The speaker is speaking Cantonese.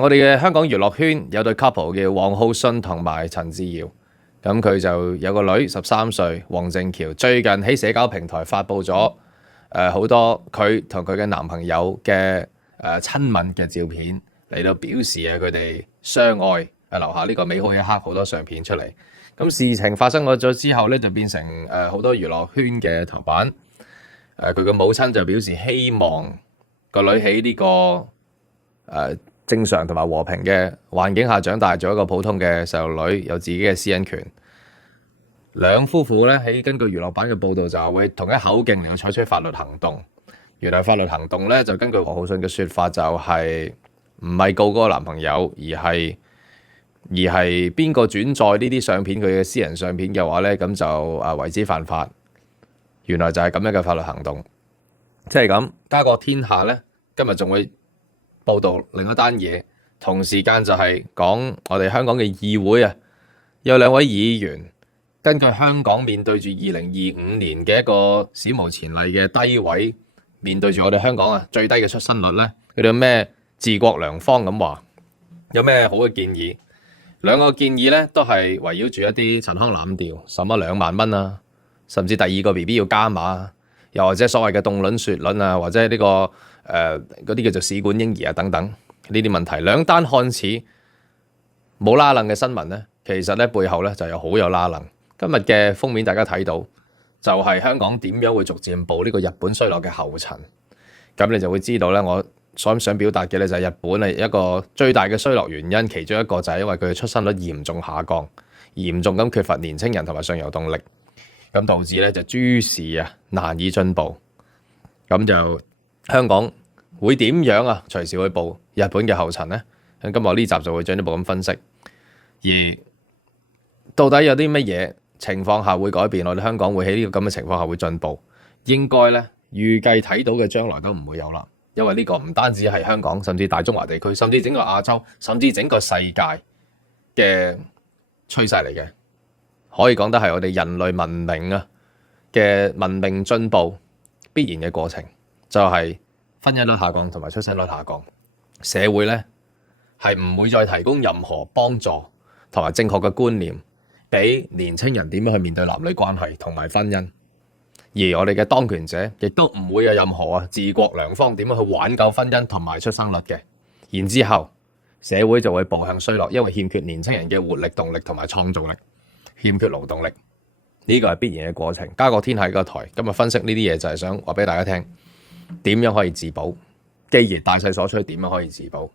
我哋嘅香港娛樂圈有對 couple 叫王浩信同埋陳自瑤，咁佢就有個女13歲，黃靖喬，最近喺社交平台發布咗好多佢同佢嘅男朋友嘅親吻嘅照片，嚟到表示佢哋相愛，留下呢個美好一刻，好多相片出嚟。咁事情發生咗之後咧，就變成好多娛樂圈嘅頭版。佢嘅母親就表示希望個女喺呢個正常同埋和平嘅環境下長大，做一個普通嘅細路女，有自己嘅私隱權。兩夫婦咧喺根據娛樂版嘅報導就會同一口徑嚟到採取法律行動。原來法律行動咧就根據王浩信嘅説法就係唔係告嗰個男朋友，而係邊個轉載呢啲相片，佢嘅私人相片嘅話咧，咁就為之犯法。原來就係咁樣嘅法律行動，即係咁。家國天下咧今日仲會報導另一單嘢，同時間就係講我哋香港嘅議會啊，有兩位議員根據香港面對住2025年嘅一個史無前例嘅低位，面對住我哋香港最低嘅出生率咧，佢哋有咩治國良方咁話，有咩好嘅建議？兩個建議咧都係圍繞住一啲陳腔濫調，什麼2萬蚊啊，甚至第2個 BB 要加碼，又或者所謂嘅凍卵雪卵啊，或者呢個嗰啲叫做試管嬰兒啊等等呢啲問題，兩單看似冇拉楞嘅新聞咧，其實咧背後咧就有好有拉楞。今日嘅封面大家睇到就係香港點樣會逐漸步呢個日本衰落嘅後塵，咁你就會知道咧，我所想表達嘅咧就係日本係一個最大嘅衰落原因，其中一個就係因為佢嘅出生率嚴重下降，嚴重咁缺乏年青人同埋上游動力，咁導致咧就諸事難以進步。咁就香港會點樣隨時會步日本嘅後塵呢？咁今日呢集就會進一步咁分析，而到底有啲乜嘢情況下會改變，我哋香港會喺呢個咁嘅情況下會進步，應該咧預計睇到嘅將來都唔會有啦。因為呢個唔單止係香港，甚至大中華地區，甚至整個亞洲，甚至整個世界嘅趨勢嚟嘅，可以講得係我哋人類文明嘅文明進步必然嘅過程，就係婚姻率下降同埋出生率下降，社會咧係唔會再提供任何幫助同埋正確嘅觀念俾年青人點樣去面對男女關係同埋婚姻。而我哋嘅當權者亦都唔會有任何治國良方點樣去挽救婚姻同埋出生率嘅，然之後社會就會步向衰落，因為欠缺年輕人嘅活力、動力同埋創造力，欠缺勞動力，呢個係必然嘅過程。家國天下個台今日分析呢啲嘢就係想話俾大家聽，點樣可以自保，既然大勢所趨，點樣可以自保。